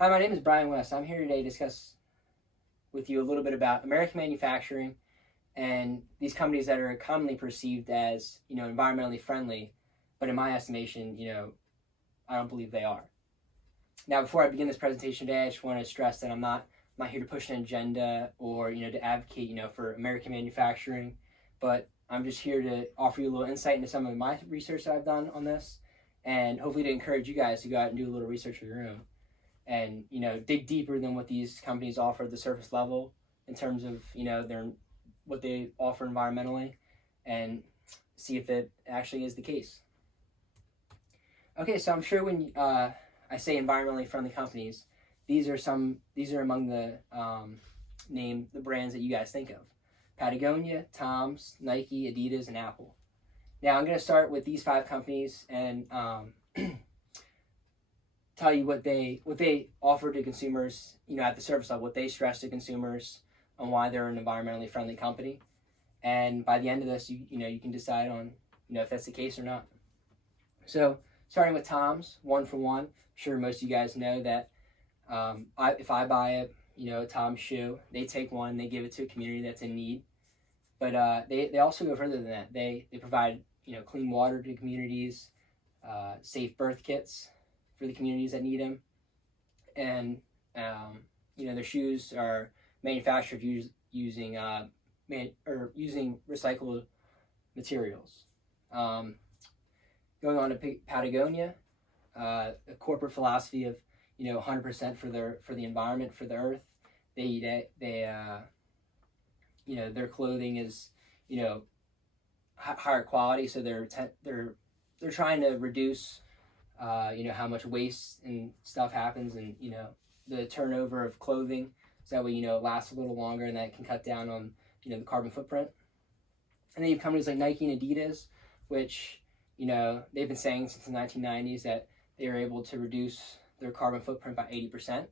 Hi, my name is Brian West. I'm here today to discuss with you a little bit about American manufacturing and these companies that are commonly perceived as, environmentally friendly, but in my estimation, I don't believe they are. Now, before I begin this presentation today, I just want to stress that I'm not here to push an agenda or, to advocate, for American manufacturing, but I'm just here to offer you a little insight into some of my research that I've done on this, and hopefully to encourage you guys to go out and do a little research of your own and dig deeper than what these companies offer at the surface level in terms of their what they offer environmentally, and see if it actually is the case. Okay, so I'm sure when I say environmentally friendly companies, these are among the name the brands that you guys think of: Patagonia, Tom's, Nike, Adidas, and Apple. Now I'm going to start with these five companies and tell you what they offer to consumers, at the surface level, what they stress to consumers on why they're an environmentally friendly company. And by the end of this, you can decide on if that's the case or not. So starting with Tom's, one for one. I'm sure most of you guys know that if I buy a Tom's shoe, they take one, they give it to a community that's in need. But they also go further than that. They provide clean water to communities, safe birth kits for the communities that need them, and their shoes are manufactured using using recycled materials. Um, Going on to Patagonia, a corporate philosophy of 100% for the environment, for the earth. Their clothing is higher quality, so they're trying to reduce how much waste and stuff happens, and the turnover of clothing, so that way it lasts a little longer, and that can cut down on the carbon footprint. And then you have companies like Nike and Adidas, which they've been saying since the 1990s that they are able to reduce their carbon footprint by 80%,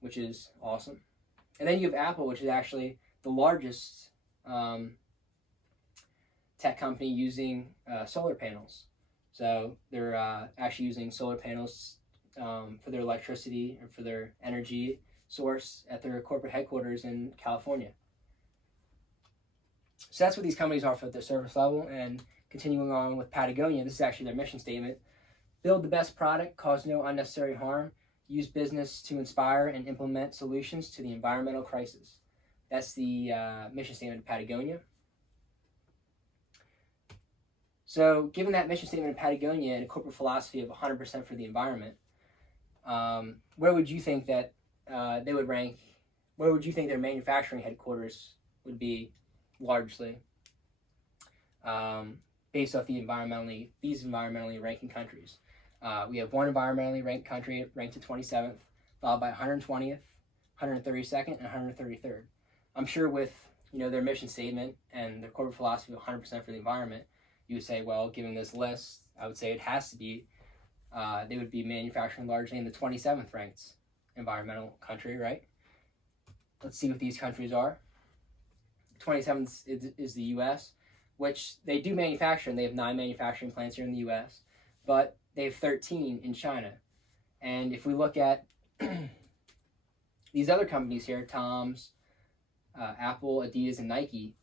which is awesome. And then you have Apple, which is actually the largest tech company using solar panels. So they're actually using solar panels for their electricity or for their energy source at their corporate headquarters in California. So that's what these companies offer at the service level. And continuing on with Patagonia, this is actually their mission statement: build the best product, cause no unnecessary harm, use business to inspire and implement solutions to the environmental crisis. That's the mission statement of Patagonia. So given that mission statement of Patagonia and a corporate philosophy of 100% for the environment, where would you think that they would rank? Where would you think their manufacturing headquarters would be largely, based off these environmentally ranking countries? We have one environmentally ranked country ranked to 27th, followed by 120th, 132nd, and 133rd. I'm sure with their mission statement and their corporate philosophy of 100% for the environment, you would say, well, given this list, I would say it has to be, they would be manufacturing largely in the 27th ranked environmental country, right? Let's see what these countries are. 27th is the U.S., which they do manufacture, and they have 9 manufacturing plants here in the U.S., but they have 13 in China. And if we look at these other companies here, Tom's, Apple, Adidas, and Nike,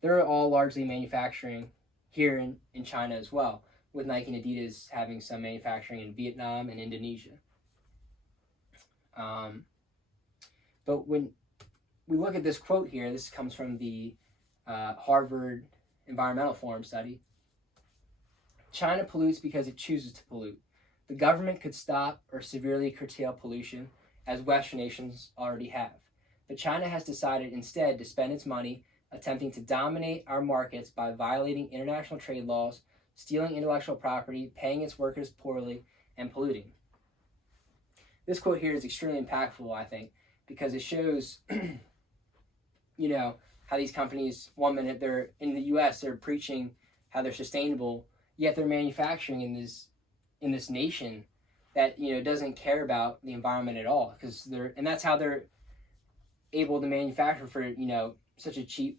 they're all largely manufacturing here in China as well, with Nike and Adidas having some manufacturing in Vietnam and Indonesia. But when we look at this quote here, this comes from the Harvard Environmental Forum study. China pollutes because it chooses to pollute. The government could stop or severely curtail pollution, as Western nations already have. But China has decided instead to spend its money attempting to dominate our markets by violating international trade laws, stealing intellectual property, paying its workers poorly, and polluting. This quote here is extremely impactful, I think, because it shows, how these companies, one minute they're in the U.S., they're preaching how they're sustainable, yet they're manufacturing in this nation that doesn't care about the environment at all, and that's how they're able to manufacture for such a cheap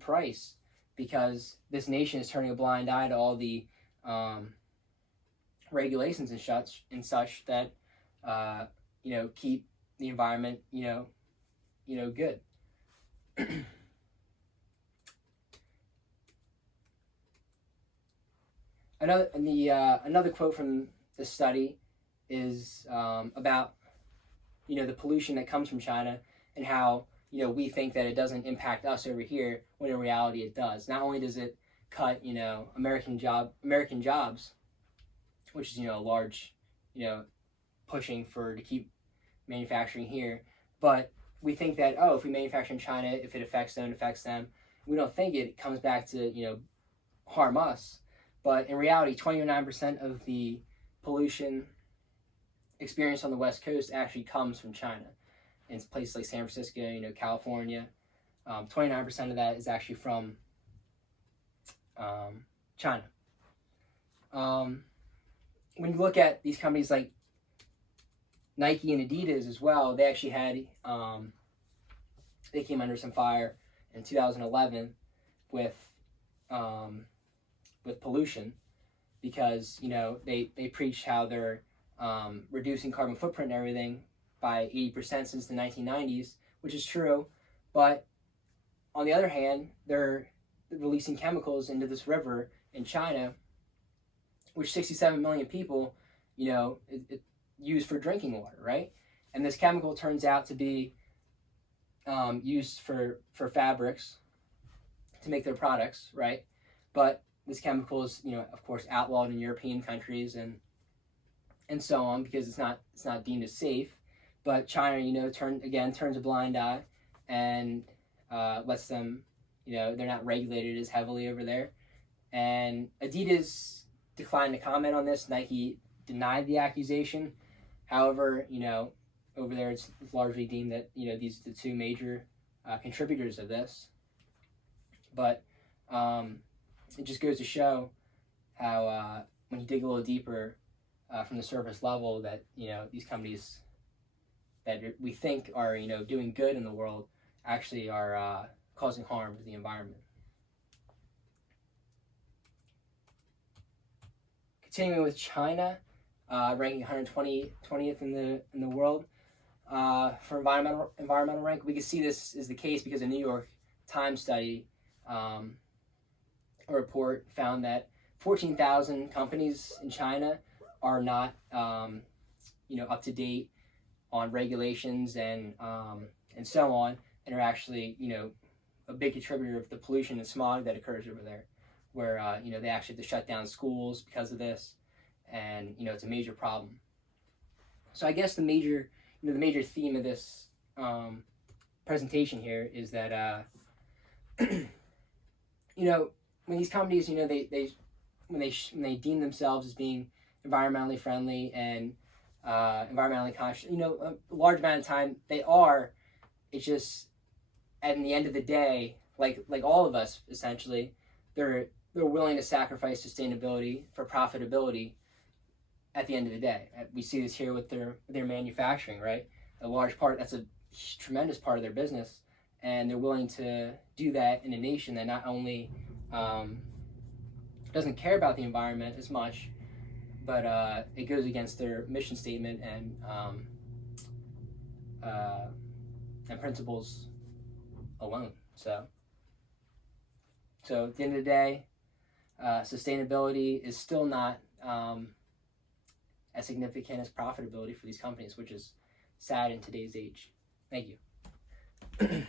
price, because this nation is turning a blind eye to all the regulations and such that keep the environment, good. Another quote from the study is about the pollution that comes from China, and how we think that it doesn't impact us over here, when in reality it does. Not only does it cut American jobs, which is a large pushing to keep manufacturing here, but we think that, oh, if we manufacture in China, if it affects them, it affects them. We don't think it comes back to harm us. But in reality, 29% of the pollution experienced on the West Coast actually comes from China. In places like San Francisco, California, 29% of that is actually from China. When you look at these companies like Nike and Adidas as well, they actually had they came under some fire in 2011 with pollution, because they preach how they're reducing carbon footprint and everything by 80% since the 1990s, which is true, but on the other hand, they're releasing chemicals into this river in China, which 67 million people, use for drinking water, right? And this chemical turns out to be used for fabrics to make their products, right? But this chemical is, of course, outlawed in European countries and so on, because it's not deemed as safe. But China, turns a blind eye and lets them, they're not regulated as heavily over there. And Adidas declined to comment on this. Nike denied the accusation. However, over there it's largely deemed that these are the two major contributors of this. But it just goes to show how when you dig a little deeper from the surface level, that these companies that we think are doing good in the world actually are causing harm to the environment. Continuing with China, ranking 120th in the world for environmental rank. We can see this is the case because a New York Times study, a report found that 14,000 companies in China are not up to date on regulations and so on, and are actually a big contributor of the pollution and smog that occurs over there, where they actually have to shut down schools because of this, and it's a major problem. So I guess the major theme of this presentation here is that when these companies when they deem themselves as being environmentally friendly and environmentally conscious, a large amount of time they are. It's just at the end of the day, like all of us essentially, they're willing to sacrifice sustainability for profitability. At the end of the day, we see this here with their manufacturing, right? A large part, that's a tremendous part of their business, and they're willing to do that in a nation that not only doesn't care about the environment as much, but it goes against their mission statement and principles alone. So at the end of the day, sustainability is still not as significant as profitability for these companies, which is sad in today's age. Thank you.